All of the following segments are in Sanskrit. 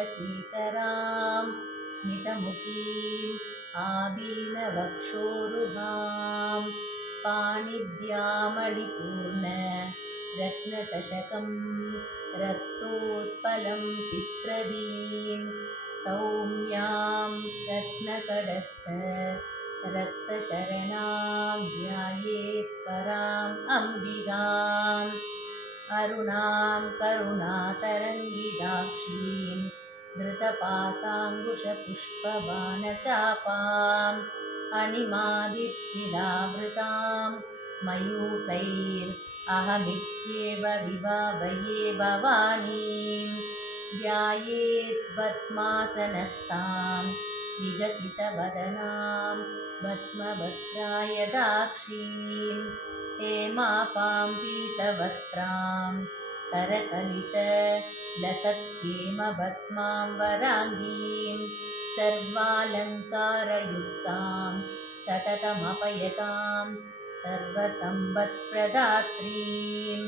स्फटिकशेखरां स्मितमुखीम् आबीनवक्षोरुहां पाणिभ्यामलिपूर्ण रत्नसशकं रक्तोत्पलं बिभ्रतीं सौम्यां रत्नकटस्थ रक्तचरणां ध्यायेत् पराम् अम्बिकाम् अरुणां करुणातरङ्गिताक्षीं धृतपाशाङ्कुशपुष्पबाणचापाम् अणिमादिभिरावृतां मयूखैरहमित्येव विभावये भवानीं ध्यायेत् पद्मासनस्तां विकसितवदनां पद्मभद्रायदाक्षीं हेमापां पीतवस्त्रां करकलितलसत्हेमपद्मां वराङ्गीं सर्वालङ्कारयुक्तां सततमपयतां सर्वसम्पत्प्रदात्रीं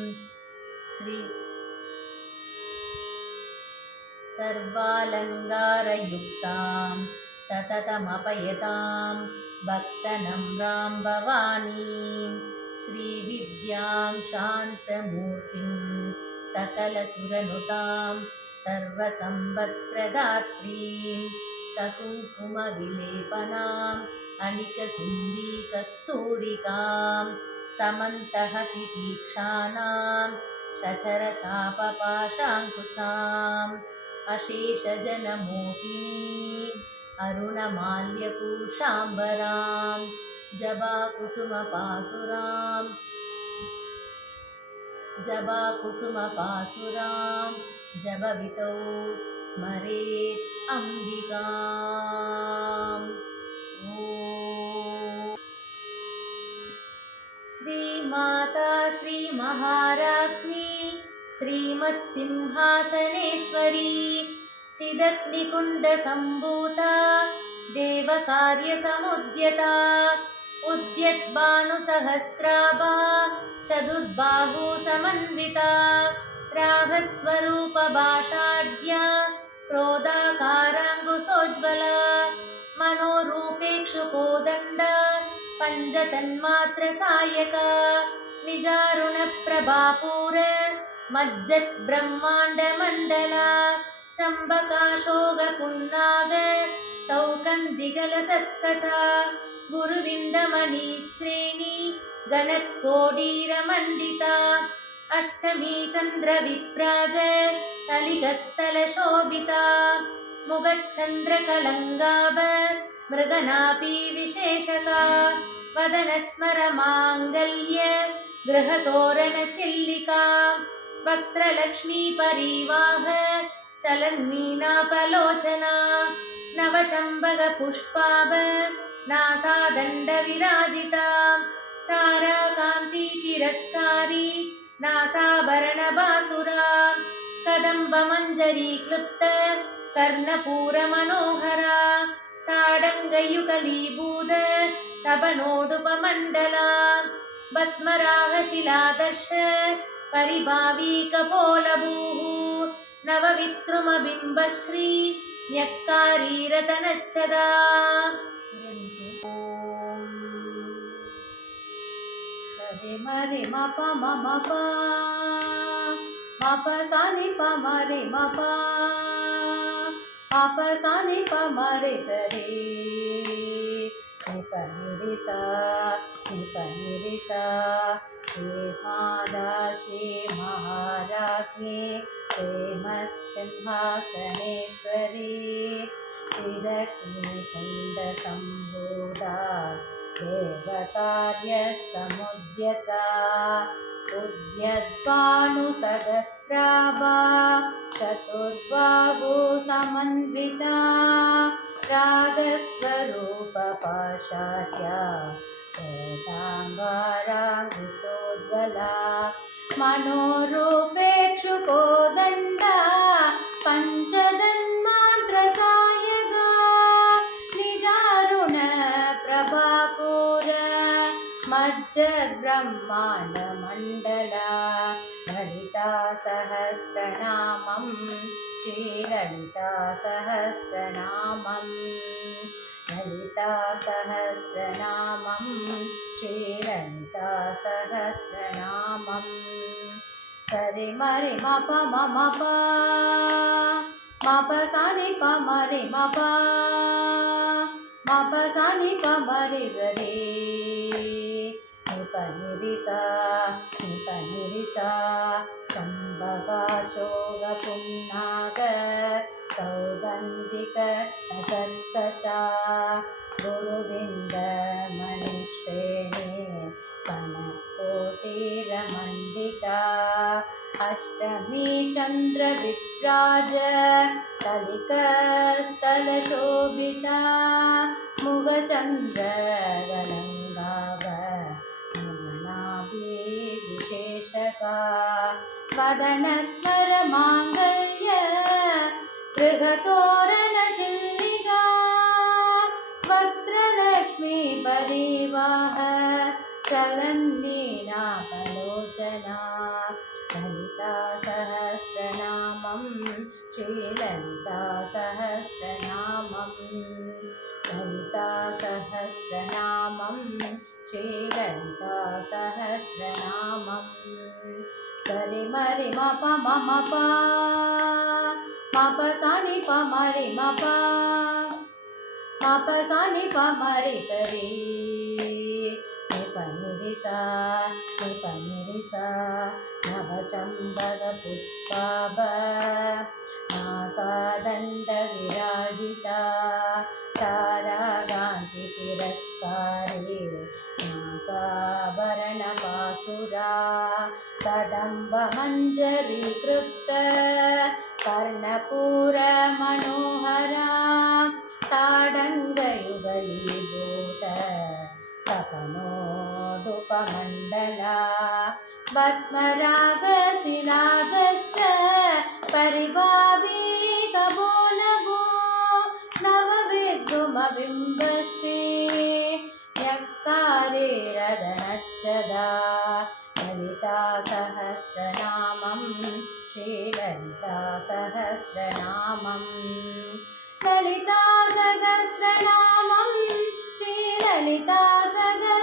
सर्वालङ्कारयुक्तां सततमपयतां भक्तनम्रां भवानीं श्रीविद्यां शान्तमूर्तिं सकलसुरनुतां सर्वसम्पत्प्रदात्रीं सकुङ्कुमविलेपनाम् अनिकसुम्बीकस्तूरिकां समन्तहसि तीक्षाणां शचरशापपाशाङ्कुशाम् अशेषजनमोहिनीम् अरुणमाल्यपूषाम्बरां जबाकुसुमपासुरां जबवितौ स्मरेत् अम्बिकाम्। श्रीमाता श्रीमहाराज्ञी श्रीमत्सिंहासनेश्वरी चिदग्निकुण्डसम्भूता देवकार्यसमुद्यता उद्यद्भानुसहस्राभा चतुर्बाहुसमन्विता रागस्वरूपभाषाढ्या क्रोधाकाराङ्कुशोज्ज्वला मनोरूपेक्षुकोदण्ड पञ्चतन्मात्रसायका निजारुणप्रभापूर मज्जद्ब्रह्माण्डमण्डला चम्बकाशोकपुन्नाग सौकन्दिकलसत्कचा गुरुविन्दमणिश्रेणी गणत्कोटीरमण्डिता अष्टमी चन्द्रविभ्राज तलिकस्थलशोभिता मुखचन्द्रकलङ्गाभ मृगनापी विशेषका वदनस्मरमाङ्गल्य गृहतोरणचिल्लिका वक्त्रलक्ष्मीपरिवाह चलन्मीनापलोचना नवचम्बकपुष्पाभ नासादण्डविराजिता ताराकान्तितिरस्कारी नासाभरणबासुरा कदम्बमञ्जरी क्लुप्त कर्णपूरमनोहरा ताडङ्गयुगलीभूत तपनोडुपमण्डला पद्मरागशिलादर्श परिभावीकपोलभूः नवविद्रुमबिम्बश्री न्यक्कारीरतनच्छदा मप मप मप सानि पमरे मप मप सानि पमरे सरे निपनिरि सा श्री माता श्री महाराज्ञी श्रीमत्सिंहासनेश्वरी चिदग्निकुण्डसम्भूता देवकार्यसमुद्यता उद्यद्भानुसहस्राभा चतुर्बाहुसमन्विता रागस्वरूपपाषाढ्या क्रोधाङ्गाराङ्कुशोज्ज्वला मनोरूपेक्षुकोदण्डा पञ्चतन्मात्रसायका निजारुणप्रभापूर मज्जद्ब्रह्माण्डमण्डला ललिता सहस्रनामं श्रीललितासहस्रनामं ललितासहस्रनामं श्रीललितासहस्रनामं सरि मरि मप मम प मप सनि प मरि मप मप सनि प मरि सरि निप निरि सा चम्बगाचोग पुन्नाग सौगन्धिक असत्कशा गुरुविन्द मणिश्रेणी कनकोटिरमण्डिता अष्टमी चन्द्रविभ्राज कलिकस्थलशोभिता मुगचन्द्रगलङ्गाभ विशेषका वदनस्वर माङ्गल्य गृहतोरणचिल्लिका वक्त्रलक्ष्मी परिवाह चलन्वीणापलोचना ललितासहस्रनामं श्रीललितासहस्रनामं ललितासहस्रनामं श्रीललितासहस्रनामं सरि मरि मप मम प मप सनि प मरि मप मप सनि प मरि सरि निप निरि सा नवचम्बकपुष्पाभ नासादण्डविराजिता ताराकान्तितिरस्कारे नासाभरणपाशुरा कदम्बमञ्जरीकृत कर्णपूरमनोहरा ताडङ्गयुगलीभूत तपनोडुपमण्डला पद्मरागशिलादश परिभाविकबोलभो नवविद्रुमबिम्बश्री न्यक्कारेरदनच्छदा ललितासहस्रनामं श्रीललितासहस्रनामं ललितासहस्रनामं श्रीललितासहस्रनामं